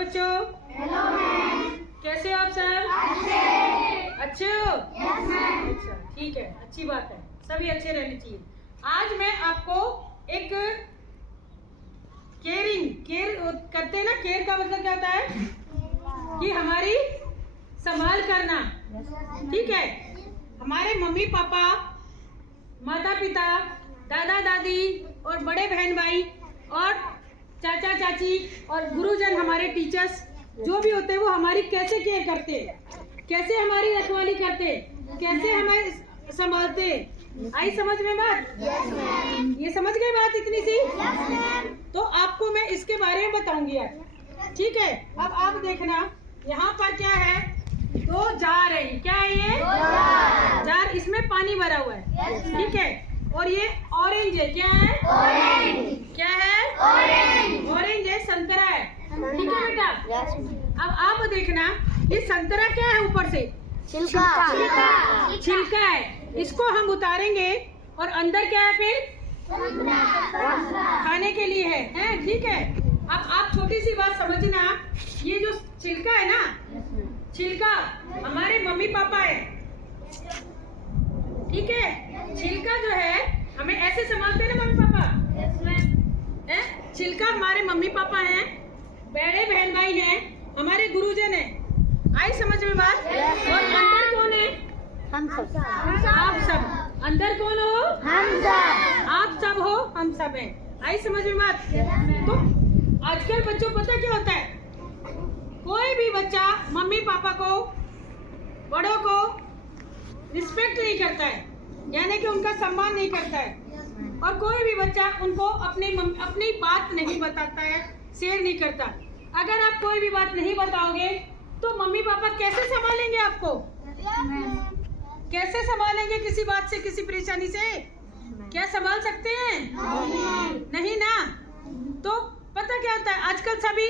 बच्चों। Hello ma'am. कैसे हो आप सब? अच्छे हो? Yes ma'am. अच्छा ठीक है, अच्छी बात है, सभी अच्छे रहने चाहिए। आज मैं आपको एक केयर करते हैं ना, केयर का मतलब क्या होता है कि हमारी संभाल करना। ठीक है, हमारे मम्मी पापा, माता पिता, दादा दादी और बड़े बहन भाई और चाचा चाची और गुरुजन, हमारे टीचर्स जो भी होते हैं, वो हमारी कैसे केयर करते हैं, कैसे हमारी रखवाली करते हैं, कैसे हमें संभालते हैं। आई समझ में बात? Yes ma'am. ये समझ गए बात इतनी सी? Yes ma'am. तो आपको मैं इसके बारे में बताऊंगी आज। ठीक है, अब आप देखना यहाँ पर क्या है, 2 जार है। क्या है ये? 2 जार, इसमें पानी भरा हुआ है। ठीक है, और ये ऑरेंज है। क्या है? ऑरेंज। क्या है? ऑरेंज। ऑरेंज है, संतरा है। ठीक है बेटा, यस मैम। अब आप देखना, ये संतरा क्या है? ऊपर से छिलका। छिलका है, इसको हम उतारेंगे और अंदर क्या है फिर? खाने के लिए है। ठीक है, अब आप छोटी सी बात समझना, ये जो छिलका है ना, छिलका हमारे मम्मी पापा है। ठीक है, छिलका जो है हमें ऐसे संभालते हैं ना मम्मी पापा। है, छिलका हमारे मम्मी पापा हैं, बड़े बहन भाई हैं, हमारे गुरुजन हैं। आई समझ में बात? और अंदर कौन है? हम सब। आप सब। अंदर कौन हो? हम सब। आप सब हो, हम सब हैं। आई समझ में बात? तो आजकल बच्चों पता क्या होता है, कोई भी बच्चा मम्मी पापा को, बड़ों को रिस्पेक्ट नहीं करता है, यानी कि उनका सम्मान नहीं करता है। और कोई भी बच्चा उनको अपनी बात नहीं बताता है, शेयर नहीं करता। अगर आप कोई भी बात नहीं बताओगे तो मम्मी पापा कैसे संभालेंगे आपको? कैसे संभालेंगे किसी बात से, किसी परेशानी से? क्या संभाल सकते हैं? नहीं ना। तो पता क्या होता है, आजकल सभी,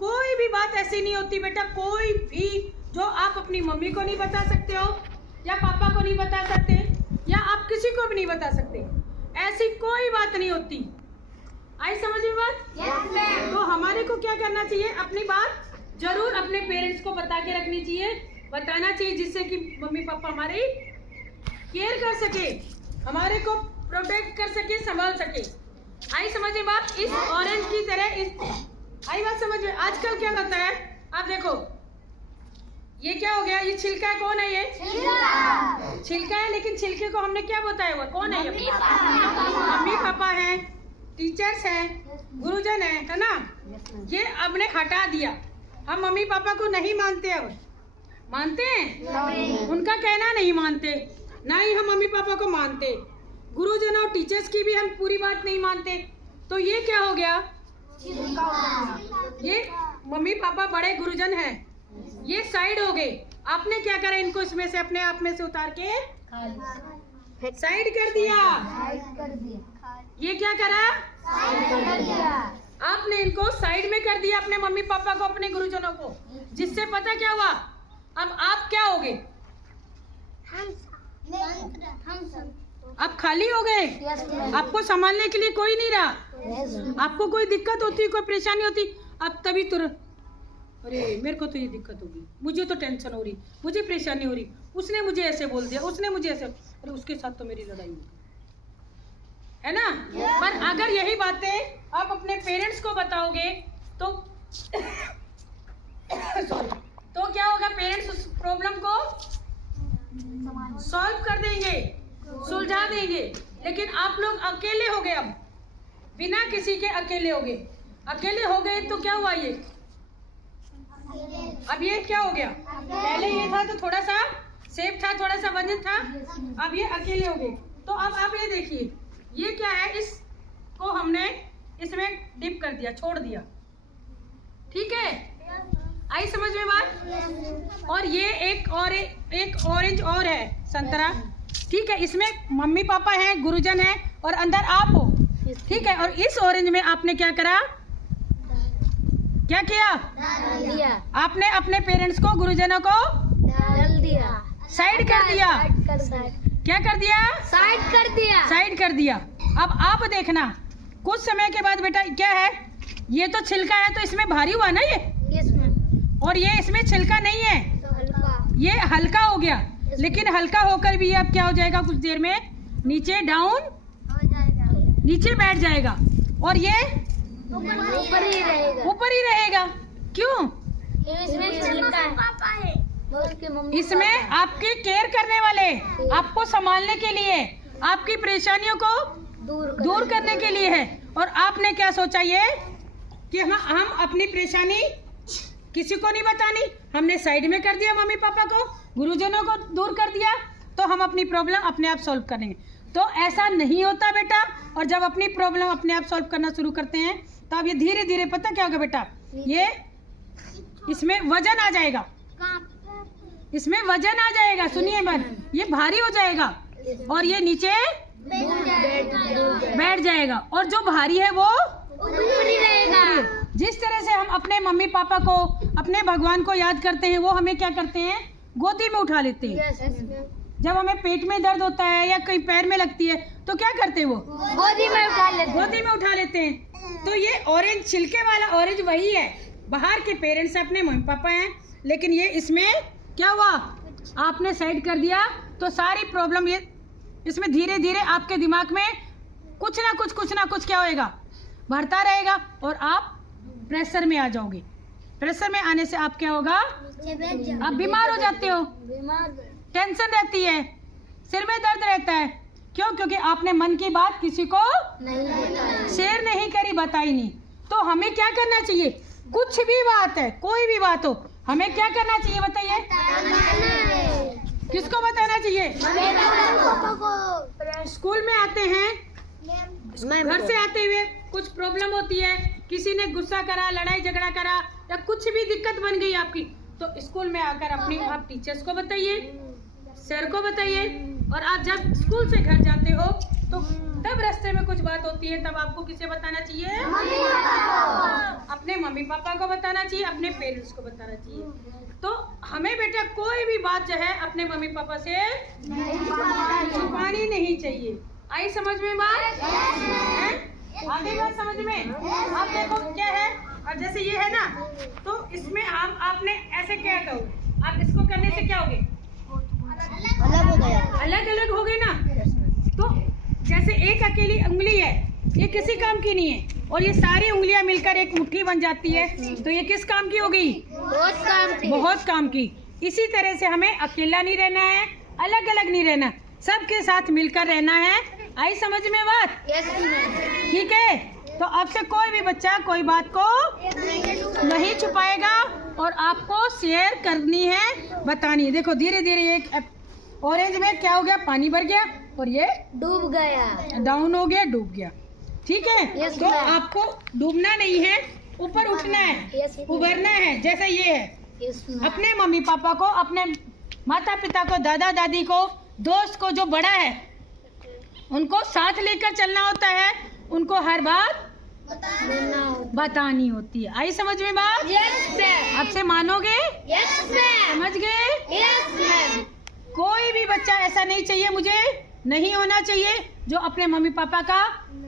कोई भी बात ऐसी नहीं होती बेटा, कोई भी जो आप अपनी मम्मी को नहीं बता सकते हो या पापा को नहीं बता सकते या आप किसी को भी नहीं बता सकते, ऐसी कोई बात नहीं होती। आई समझ में बात? Yes ma'am. तो हमारे को क्या करना चाहिए, अपनी बात जरूर अपने पेरेंट्स को बता के रखनी चाहिए, बताना चाहिए, जिससे कि मम्मी पापा हमारी केयर कर सके, हमारे को प्रोटेक्ट कर सके, संभाल सके। आई समझ में बात? इस ऑरेंज की तरह आई बात समझ में? आजकल क्या होता है, आप देखो, ये क्या हो गया, ये छिलका है। कौन है ये? छिलका है, लेकिन छिलके को हमने क्या बताया हुआ? कौन है ये? मम्मी पापा हैं, टीचर्स हैं, गुरुजन है ना। ये हमने हटा दिया, हम मम्मी पापा को नहीं मानते। अब मानते हैं? उनका कहना नहीं मानते, ना ही हम मम्मी पापा को मानते। गुरुजन और टीचर्स की भी हम पूरी बात नहीं मानते। तो ये क्या हो गया, ये मम्मी पापा बड़े गुरुजन हैं, ये साइड हो गए। आपने क्या करा, इनको इसमें से, अपने आप में से उतार के साइड कर दिया। ये क्या करा, आपने इनको साइड में कर दिया, अपने मम्मी पापा को, अपने गुरुजनों को। जिससे पता क्या हुआ, अब आप क्या हो गए, आप खाली हो गए। आपको संभालने के लिए कोई नहीं रहा। आपको कोई दिक्कत होती, कोई परेशानी होती, अब तभी तुरंत, अरे मेरे को तो ये दिक्कत होगी, मुझे तो टेंशन हो रही, मुझे परेशानी हो रही, उसने मुझे ऐसे बोल दिया, उसने मुझे ऐसे, अरे उसके साथ तो मेरी लड़ाई हुई, है ना। पर अगर यही बातें आप अपने पेरेंट्स को बताओगे तो तो क्या होगा, पेरेंट्स उस प्रॉब्लम को सॉल्व कर देंगे, सुलझा देंगे। लेकिन आप लोग अकेले हो गए, अब बिना किसी के अकेले हो गए। अकेले हो गए तो क्या हुआ, ये अब ये क्या हो गया, पहले ये था तो थोड़ा सा सेफ था, थोड़ा सा वजन था, अब ये अकेले हो गए। तो अब आप ये देखिए, ये क्या है, इसको हमने इसमें डिप कर दिया, छोड़ दिया। ठीक है, आई समझ में बात? और ये एक ऑरेंज और है, संतरा। ठीक है, इसमें मम्मी पापा हैं, गुरुजन हैं और अंदर आप हो। ठीक है, और इस ऑरेंज में आपने क्या करा, क्या किया, आपने अपने पेरेंट्स को, गुरुजनों को साइड कर दिया। क्या कर दिया, साइड कर दिया। अब आप देखना, कुछ समय के बाद बेटा क्या है, ये तो छिलका है तो इसमें भारी हुआ ना, ये और ये इसमें छिलका नहीं है, ये हल्का हो गया। लेकिन हल्का होकर भी अब क्या हो जाएगा, कुछ देर में नीचे डाउन नीचे बैठ जाएगा और ये ऊपर ही रहेगा। क्यों? इसमें आपकी केयर करने वाले, आपको संभालने के लिए, आपकी परेशानियों को दूर करने के लिए है। और आपने क्या सोचा ये कि हम अपनी परेशानी किसी को नहीं बतानी, हमने साइड में कर दिया, मम्मी पापा को, गुरुजनों को दूर कर दिया, तो हम अपनी प्रॉब्लम अपने आप सॉल्व करेंगे। तो ऐसा नहीं होता बेटा। और जब अपनी प्रॉब्लम अपने आप सॉल्व करना शुरू करते हैं तो अब ये धीरे धीरे पता क्या होगा बेटा, ये इसमें वजन आ जाएगा, इसमें वजन आ जाएगा। सुनिए मन, ये भारी हो जाएगा और ये नीचे बैठ जाएगा। और जो भारी है वो जिस तरह से हम अपने मम्मी पापा को, अपने भगवान को याद करते हैं, वो हमें क्या करते हैं, गोदी में उठा लेते हैं। जब हमें पेट में दर्द होता है या कहीं पैर में लगती है तो क्या करते हैं, वो गोदी में उठा लेते हैं। तो ये ऑरेंज छिलके वाला ऑरेंज वही है, बाहर के पेरेंट्स अपने मम्मी पापा हैं, लेकिन ये इसमें क्या हुआ, आपने साइड कर दिया तो सारी प्रॉब्लम ये इसमें धीरे धीरे आपके दिमाग में कुछ ना कुछ क्या होएगा, बढ़ता रहेगा और आप प्रेशर में आ जाओगे। प्रेशर में आने से आप क्या होगा, आप बीमार हो जाते हो, टेंशन रहती है, सिर में दर्द रहता है। क्यों? क्योंकि आपने मन की बात किसी को शेयर नहीं करी, बताई नहीं। तो हमें क्या करना चाहिए, कुछ भी बात है, कोई भी बात हो, हमें क्या करना चाहिए बताइए, किसको बताना चाहिए? स्कूल में आते हैं, घर से आते हुए कुछ प्रॉब्लम होती है, किसी ने गुस्सा करा, लड़ाई झगड़ा करा या कुछ भी दिक्कत बन गई आपकी, तो स्कूल में आकर अपने आप टीचर्स को बताइए, सर को बताइए। और आप जब स्कूल से घर जाते हो तो तब रास्ते में कुछ बात होती है, तब आपको किसे बताना चाहिए, अपने मम्मी पापा को बताना चाहिए, अपने पेरेंट्स को बताना चाहिए। तो हमें बेटा कोई भी बात जो है अपने मम्मी पापा से छुपानी नहीं चाहिए। आई समझ में बात? आगे बात समझ में? आप देखो क्या है, और जैसे ये है ना, तो इसमें हम आपने ऐसे क्या कहो, आप इसको करने से क्या होगे, अलग अलग हो गए ना। तो जैसे एक अकेली उंगली है, ये किसी काम की नहीं है, और ये सारी उंगलियां मिलकर एक मुट्ठी बन जाती है, तो ये किस काम की हो गई, बहुत काम की। इसी तरह से हमें अकेला नहीं रहना है, अलग अलग नहीं रहना, सबके साथ मिलकर रहना है। आई समझ में बात? ठीक है। तो अब से कोई भी बच्चा कोई बात को नहीं छुपाएगा और आपको शेयर करनी है, बतानी है। देखो धीरे धीरे एक ऑरेंज में क्या हो गया, पानी भर गया और ये डूब गया, डाउन हो गया, डूब गया। ठीक है। तो आपको डूबना नहीं है, ऊपर उठना है, उभरना है। जैसे ये है, अपने मम्मी पापा को, अपने माता पिता को, दादा दादी को, दोस्त को, जो बड़ा है उनको साथ लेकर चलना होता है, उनको हर बात बतानी होती है। आई समझ में बात? आपसे मानोगे? समझ गए? कोई भी बच्चा ऐसा नहीं चाहिए, मुझे नहीं होना चाहिए जो अपने मम्मी पापा का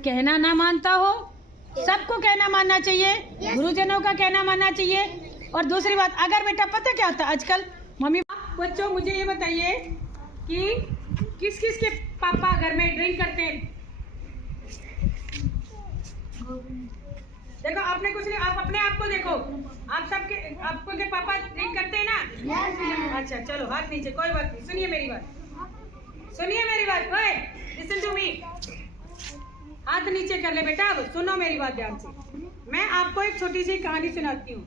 कहना ना मानता हो। सबको कहना मानना चाहिए, गुरुजनों का कहना मानना चाहिए। और दूसरी बात, अगर बेटा पता क्या होता है आजकल मम्मी बच्चों, मुझे ये बताइए कि किस किस के पापा घर में ड्रिंक करते हैं? देखो आपने कुछ नहीं, आप अपने आप को देखो, आप सबके आपको के पापा ड्रिंक करते हैं ना? अच्छा चलो हाथ नीचे, कोई बात नहीं। सुनिए मेरी बात, सुनिए मेरी बात, ओए लिसन टू मी। हाथ नीचे कर ले बेटा, अब सुनो मेरी बात ध्यान से। मैं आपको एक छोटी सी कहानी सुनाती हूँ,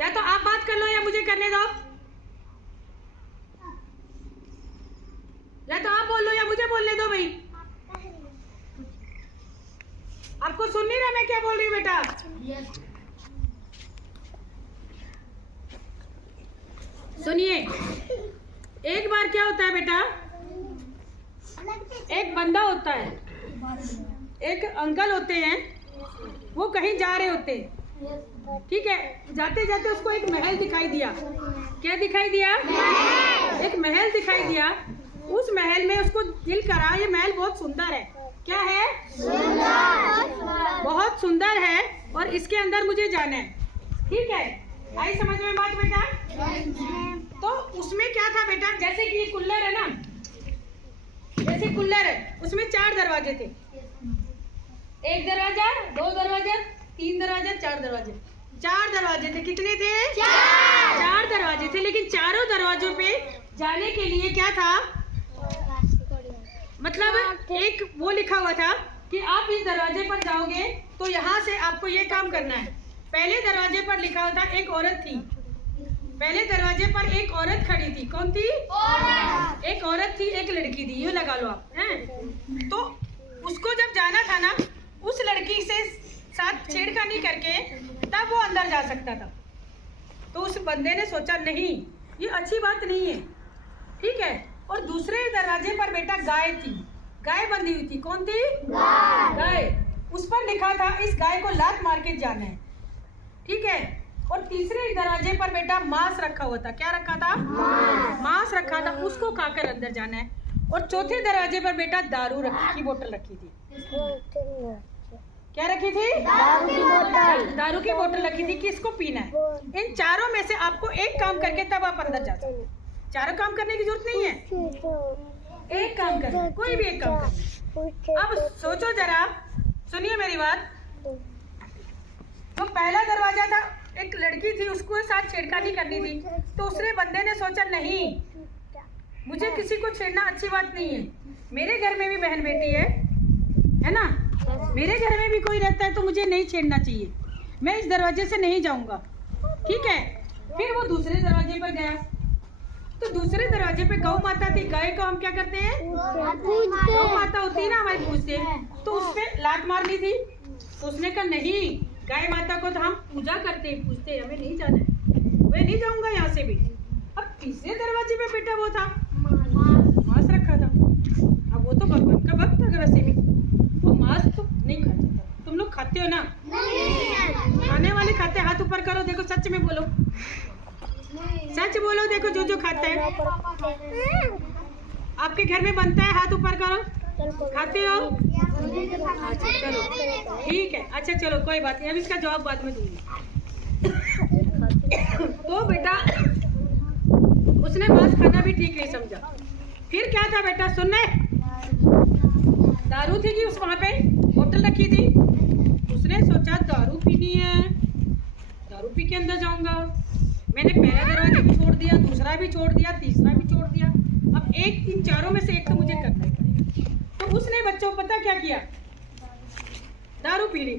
या तो आप बात कर लो या मुझे करने दो, या तो आप बोल लो या मुझे बोलने दो भाई। आपको सुन नहीं रहा मैं क्या बोल रही हूँ बेटा? सुनिए, एक बार क्या होता है बेटा, एक बंदा होता है, एक अंकल होते हैं, वो कहीं जा रहे होते हैं। ठीक है, जाते जाते उसको एक महल दिखाई दिया। क्या दिखाई दिया? एक महल दिखाई दिया। उस महल में उसको दिल करा, ये महल बहुत सुंदर है। क्या है? सुंदर, बहुत सुंदर है और इसके अंदर मुझे जाना है। ठीक है, आई समझ में बात बेटा? तो उसमें क्या था बेटा, जैसे कि ये कुल्लर है ना, जैसे कुल्लर है, उसमें 4 दरवाजे थे। 1 दरवाजा, 2 दरवाजा, 3 दरवाजा, 4 दरवाजे। 4 दरवाजे थे। कितने थे? 4 दरवाजे थे। लेकिन चारों दरवाजों पे जाने के लिए क्या था, मतलब एक वो लिखा हुआ था कि आप इस दरवाजे पर जाओगे तो यहाँ से आपको ये काम करना है। पहले दरवाजे पर लिखा हुआ था, एक औरत थी। पहले दरवाजे पर एक औरत खड़ी थी। कौन थी? औरत। एक औरत थी, एक लड़की थी, ये लगा लो आप, हैं? तो उसको जब जाना था ना, उस लड़की से साथ छेड़खानी करके तब वो अंदर जा सकता था। तो उस बंदे ने सोचा नहीं, ये अच्छी बात नहीं है, ठीक है। और दूसरे दरवाजे पर बेटा गाय थी, गाय बंधी हुई थी। कौन थी? गाय। उस पर लिखा था इस गाय को लात मार के जाना है, ठीक है। और तीसरे दरवाजे पर बेटा मांस रखा हुआ था। क्या रखा था? मांस रखा था, उसको खाकर अंदर जाना है। और चौथे दरवाजे पर बेटा दारू की बोतल रखी थी। क्या रखी थी? दारू की बोतल रखी थी कि इसको पीना है। इन चारों में से आपको एक काम करके तब आप अंदर जा सकते हैं। चारों काम करने की जरूरत नहीं है, एक काम करना है, कोई भी एक काम करना है। अब सोचो जरा, सुनिए मेरी बात। तो पहला दरवाजा था, एक लड़की थी, उसको साथ छेड़खानी करनी थी। तो उसने बंदे ने सोचा नहीं, मुझे किसी को छेड़ना अच्छी बात नहीं है। मेरे घर में भी बहन बेटी है ना, मेरे घर में भी कोई रहता है, तो मुझे नहीं छेड़ना चाहिए। मैं इस दरवाजे से नहीं जाऊंगा, ठीक है। फिर वो दूसरे दरवाजे पर गया। तो दूसरे दरवाजे पे गौ माता थी। गाय को हम क्या करते हैं? गौ माता होती है ना हमारी, पूजते हैं। तो उसने लात मारनी थी। तो उसने कहा नहीं, गाय माता को तो हम पूजा करते हैं, पूजते हैं, हमें नहीं जाना है, मैं नहीं जाऊंगा यहाँ से भी। अब तीसरे दरवाजे पे बेटा वो था, मांस रखा था। अब वो तो भगवान का भक्त था, वैसे भी वो मांस तो नहीं खाता था। तुम लोग खाते हो ना? खाने वाले खाते। हाथ ऊपर करो, देखो, सच में बोलो, सच बोलो, देखो जो जो खाता है आपके घर में बनता है, हाथ ऊपर करो। खाते हो? अच्छा चलो ठीक है, अच्छा चलो कोई बात नहीं, अब इसका जवाब बाद में दूंगी। तो बेटा उसने मांस खाना भी ठीक नहीं समझा। फिर क्या था बेटा, सुनने, दारू थी कि उस वहां पे बोतल रखी थी। उसने सोचा दारू पीनी है, दारू पी के अंदर जाऊंगा। मैंने पहला दरवाजा भी छोड़ दिया, दूसरा भी छोड़ दिया, तीसरा भी छोड़ दिया। अब एक इन चारों में से एक तो मुझे करना ही पड़ेगा। तो उसने बच्चों पता क्या किया, दारू पी ली।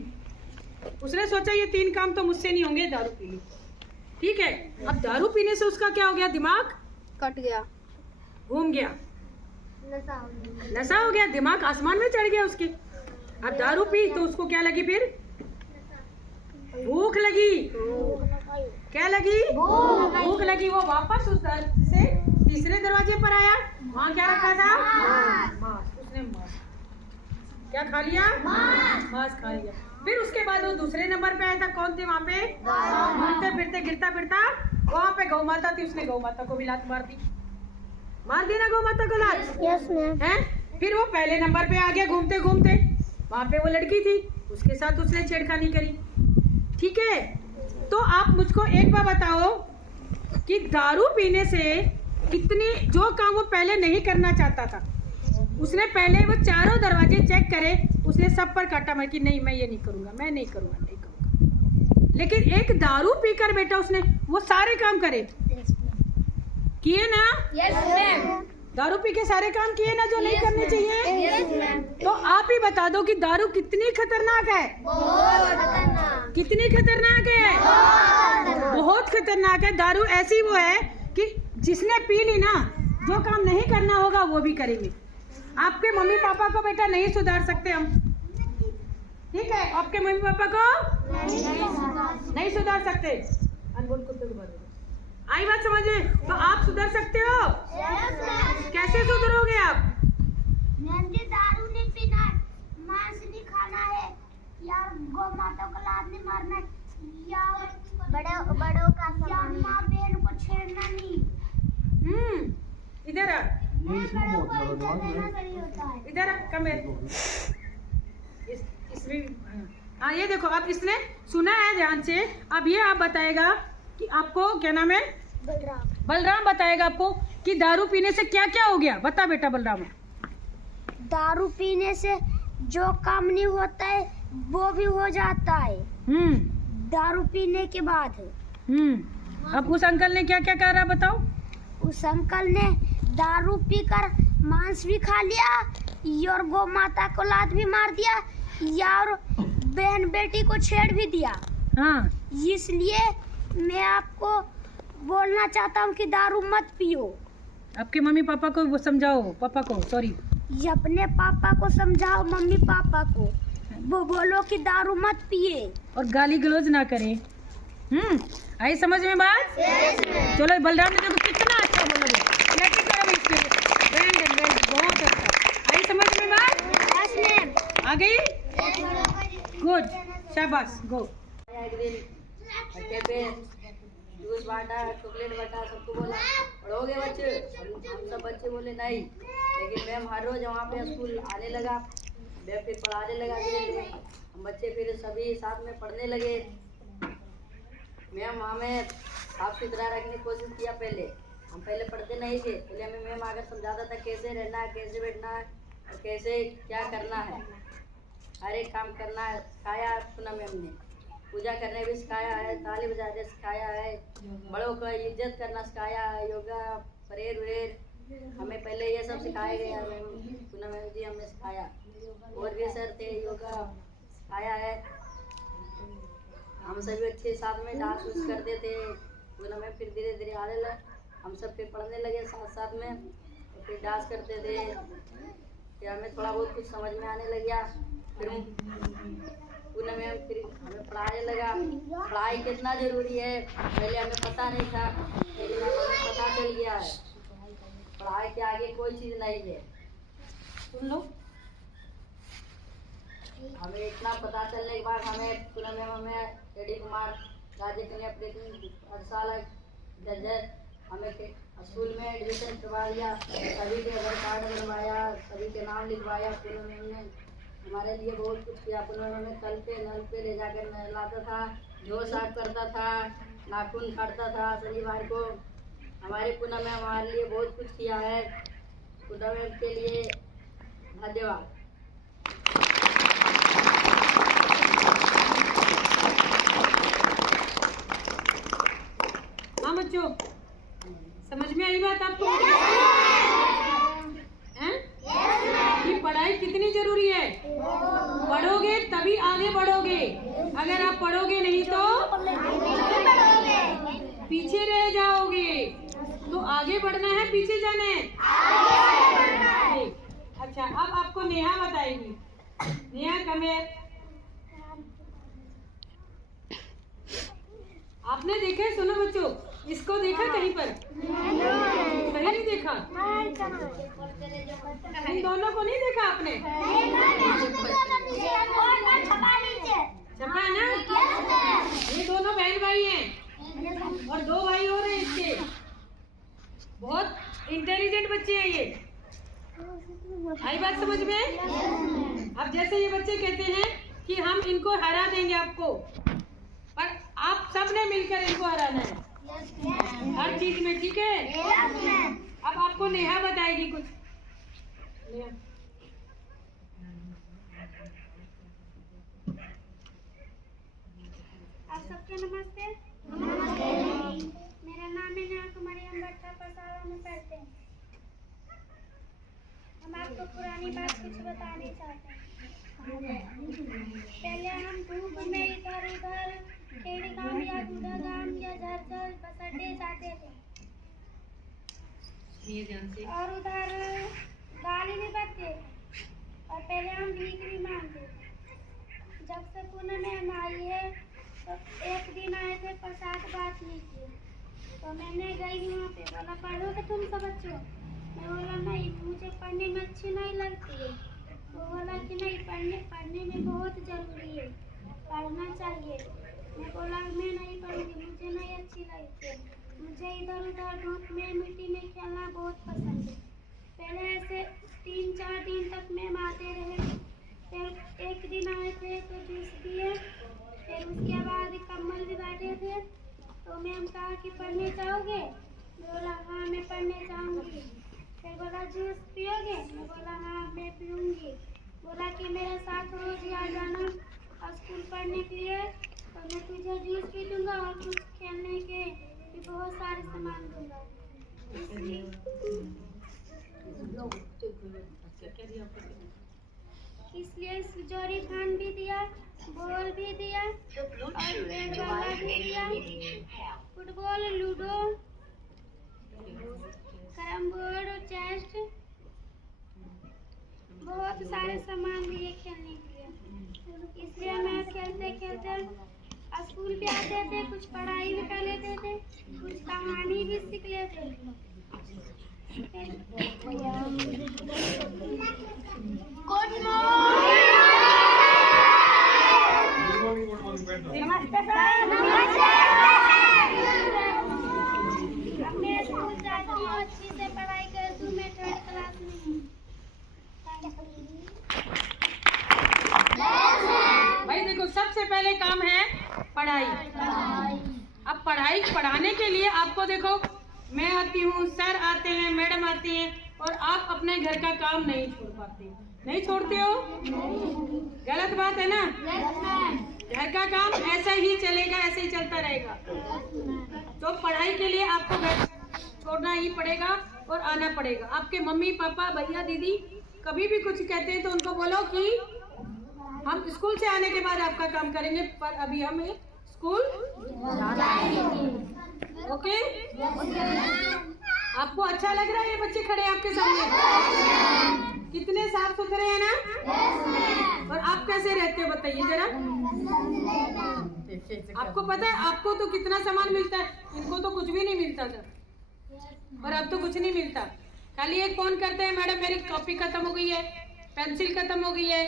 उसने सोचा ये 3 काम तो मुझसे नहीं होंगे, दारू पी ली, ठीक है। अब दारू पीने से उसका क्या हो गया, दिमाग कट गया, घूम गया, नशा हो गया, दिमाग आसमान में चढ़ गया उसके। अब दारू पी तो उसको क्या लगी, फिर भूख लगी। क्या लगी? भूख लगी। वो वापस उस से तीसरे दरवाजे पर आया। वहाँ क्या रखा था? मांस। उसने मांस क्या खा लिया? मांस खा लिया। फिर उसके बाद वो दूसरे नंबर पे आया था। कौन थे वहाँ पे? घूमते फिरते गिरता फिरता वहाँ पे गौ माता थी। उसने गौ माता को भी लात मार दी। मार दी ना गौ माता को लात? Yes ma'am. है? फिर वो पहले नंबर पे आ गया घूमते घूमते। वहाँ पे वो लड़की थी, उसके साथ उसने छेड़खानी करी, ठीक है। तो आप मुझको एक बार बताओ कि दारू पीने से कितनी, जो काम वो पहले नहीं करना चाहता था, उसने पहले वो चारों दरवाजे चेक करे, उसने सब पर काटा मार कि नहीं मैं ये नहीं करूंगा, मैं नहीं करूंगा, नहीं करूंगा। लेकिन एक दारू पीकर बेटा उसने वो सारे काम करे, किए ना? Yes ma'am. दारू पी के सारे काम किए ना जो नहीं करने चाहिए? Yes ma'am. तो आप ही बता दो कि दारू कितनी खतरनाक है? बहुत खतरनाक। कितनी खतरनाक है? बहुत खतरनाक है। दारू ऐसी वो है कि जिसने पी ली ना, जो काम नहीं करना होगा वो भी करेंगे। आपके मम्मी पापा को बेटा नहीं सुधार सकते हम, ठीक है। आपके मम्मी पापा को नहीं सुधार सकते। अनमोल कुत्ते को मार दो। आई बात समझ में? तो आप सुधर सकते हो। कैसे सुधरोगे आप? दारू नहीं पीना, मांस नहीं खाना है, या गौ माता को लात नहीं मारना है, या बड़ों का या माँ बहन को छेड़ना नहीं। इधर आ, इधर आ, कम है। इसमें हाँ, ये देखो अब इसने सुना है ध्यान से। अब ये आप बताएगा कि आपको क्या नाम है? बलराम। बलराम बताएगा आपको कि दारू पीने से क्या क्या हो गया। बता बेटा बलराम। दारू पीने से जो काम नहीं होता है वो भी हो जाता है दारू पीने के बाद। अब उस अंकल ने क्या क्या करा बताओ। उस अंकल ने दारू पीकर मांस भी खा लिया और गौ माता को लात भी मार दिया और बहन बेटी को छेड़ भी दिया। हाँ, इसलिए मैं आपको बोलना चाहता हूँ कि दारू मत पियो। आपके मम्मी पापा को समझाओ, पापा को सॉरी, अपने पापा को समझाओ, मम्मी पापा को वो बोलो कि दारू मत पिए और गाली गलौज ना करें। आई समझ में बात? चलो बलराम ने देखो कितना अच्छा बोला है। बहुत अच्छा। आई समझ में बात? आ गई? गुड, शाबाश, गो। एक दिन अड्डे पे जूस बांटा, चॉकलेट बांटा, सबको बोला पढ़ोगे बच्चे? हम सब बच्चे बोले नहीं। लेकिन मैम हर रोज वहाँ पे स्कूल आने लगा, मैम फिर पढ़ाने लगा धीरे धीरे। हम बच्चे फिर सभी साथ में पढ़ने लगे। मैम हमें साफ सुथरा रखने की कोशिश किया। हम पहले पढ़ते नहीं थे। पहले हमें मैम आकर समझाता था कैसे रहना है, कैसे बैठना है और कैसे क्या करना है, हर एक काम करना है सिखाया है। पूनम मैम ने पूजा करने भी सिखाया है, ताली बजाने सिखाया है, बड़ों का इज्जत करना सिखाया है, योगा परेड वेर हमें पहले ये सब सिखाया गया। मैम पूनम मैम जी हमें सिखाया। और भी सर थे, योगा सिखाया है। हम सभी अच्छे साथ में डांस वांस करते थे। पूनम मैम फिर धीरे धीरे आने लगे, हम सब फिर पढ़ने लगे साथ साथ में, और फिर डांस करते थे। फिर हमें थोड़ा बहुत कुछ समझ में आने लग गया। फिर पूनम मैम फिर हमें पढ़ाने लगा। पढ़ाई कितना ज़रूरी है पहले हमें पता नहीं था, लेकिन अब हमें पता चल गया है। पढ़ाई के आगे कोई चीज़ नहीं है। सुन लो, हमें इतना पता चलने के बाद हमें पूनम मैम हमें एडी कुमार राज्य कन्या प्रतिनिधि हर साल जज हमें स्कूल में एडमिशन करवा दिया, सभी के आधार कार्ड बनवाया, सभी के नाम लिखवाया। पूनम मैम ने हमारे लिए बहुत कुछ किया। पूनम मैम हमें कल पे नल पे ले जाकर नहलाता था, झोल साफ करता था, नाखून काटता था शनिवार को। हमारे पूनम मैम हमारे लिए बहुत कुछ किया है। पूनम मैम के लिए धन्यवाद। हाँ बच्चों, समझ में आई बात आपको? हैं? कि पढ़ाई कितनी जरूरी है। पढ़ोगे तभी आगे बढ़ोगे। अगर आप पढ़ोगे नहीं तो पीछे रह जाओगे। तो आगे बढ़ना है, पीछे जाना है? अच्छा, अब आपको नेहा बताएगी। नेहा कमेर, आपने देखा? सुनो बच्चों, इसको देखा कहीं पर? कहीं नहीं देखा? इन दोनों को नहीं देखा आपने? छपा है ना? ये दोनों बहन भाई हैं और दो भाई और हैं इसके। बहुत इंटेलिजेंट बच्चे हैं ये। आई बात समझ में? अब जैसे ये बच्चे कहते हैं कि हम इनको हरा देंगे आपको, पर आप सबने मिलकर इनको हराना है हर चीज में, ठीक है? अब आपको नेहा बताएगी कुछ। नेहा। आप सबके नमस्ते। मेरा नाम है नेहा कुमारी, हम भट्टा पाठशाला में पढ़ते हैं। हम आपको पुरानी बात कुछ बताने चाहते हैं। पहले हम धूप में इधर उधर खेड़ी गांव या गुड़ा गांव या झरझर बस अड्डे जाते थे और उधर गाली भी बकते थे और पहले हम भीख भी मांगते थे। जब से पूनम मैम आई है तो एक दिन आए थे, प्रसाद बात नहीं की, तो मैंने गई वहाँ पे, बोला पढ़ोगे तुम सब बच्चों? मैं बोला नहीं, मुझे पढ़ने में अच्छी नहीं लगती है। वो बोला कि नहीं, पढ़ने में बहुत ज़रूरी है, पढ़ना चाहिए। मैं बोला मैं नहीं पढ़ूंगी, मुझे नहीं अच्छी लगती है, मुझे इधर उधर धूप में मिट्टी में खेलना बहुत पसंद है। पहले ऐसे 3-4 दिन तक मैम आते रहे, फिर एक दिन आए थे तो जूस दिए, फिर उसके बाद कम्बल भी बैठे थे तो मैम कहा कि पढ़ने जाओगे? बोला हाँ मैं पढ़ने जाऊंगी। फिर बोला जूस पियोगे? मैं बोला हाँ मैं पीऊंगी। बोला कि मेरे साथ रोज आ जाना और स्कूल पढ़ने के लिए, तो मैं तुझे जूस भी दूंगा और कुछ खेलने के भी बहुत सारे सामान दूंगा। इसलिए जोरी फान भी दिया, बॉल भी दिया और बैट वाला भी दिया, football, ludo, carrom board, chess, बहुत सारे सामान दिए खेलने के लिए। इसलिए मैं खेलते खेलते स्कूल भी आते थे, कुछ पढ़ाई भी कर लेते थे, कुछ कहानी भी सीख लेते थे। गुड नमस्ते सर। अपने स्कूल जाती हूँ, अच्छी से पढ़ाई करती हूँ। मैं 3rd क्लास में हूँ। भाई देखो, सबसे पहले काम है पढ़ाई। अब पढ़ाने के लिए आपको देखो, मैं आती हूँ, सर आते हैं, मैडम आती हैं, और आप अपने घर का काम नहीं छोड़ पाते। नहीं छोड़ते हो? गलत बात है ना? घर का काम ऐसा ही चलेगा, ऐसे ही चलता रहेगा। तो पढ़ाई के लिए आपको घर छोड़ना ही पड़ेगा और आना पड़ेगा। आपके मम्मी पापा भैया दीदी कभी भी कुछ कहते हैं तो उनको बोलो कि हम स्कूल से आने के बाद आपका काम करेंगे, पर अभी हम स्कूल ओके? आपको अच्छा लग रहा है ये बच्चे खड़े आपके सामने? कितने साफ सुथरे हैं ना? और आप कैसे रहते हो बताइए जरा। आपको पता है आपको तो कितना सामान मिलता है, इनको तो कुछ भी नहीं मिलता था, और अब तो कुछ नहीं मिलता। खाली एक फोन करते हैं, मैडम मेरी कॉपी खत्म हो गई है, पेंसिल खत्म हो गई है,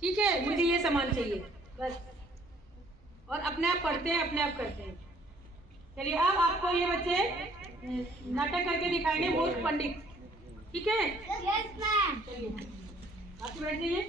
ठीक है मुझे ये सामान चाहिए, बस। और अपने आप पढ़ते हैं, अपने आप करते हैं। चलिए अब आपको ये बच्चे नाटक करके दिखाएंगे मूर्ख पंडित, ठीक है? Yes ma'am. चलिए आप बैठ जाइए।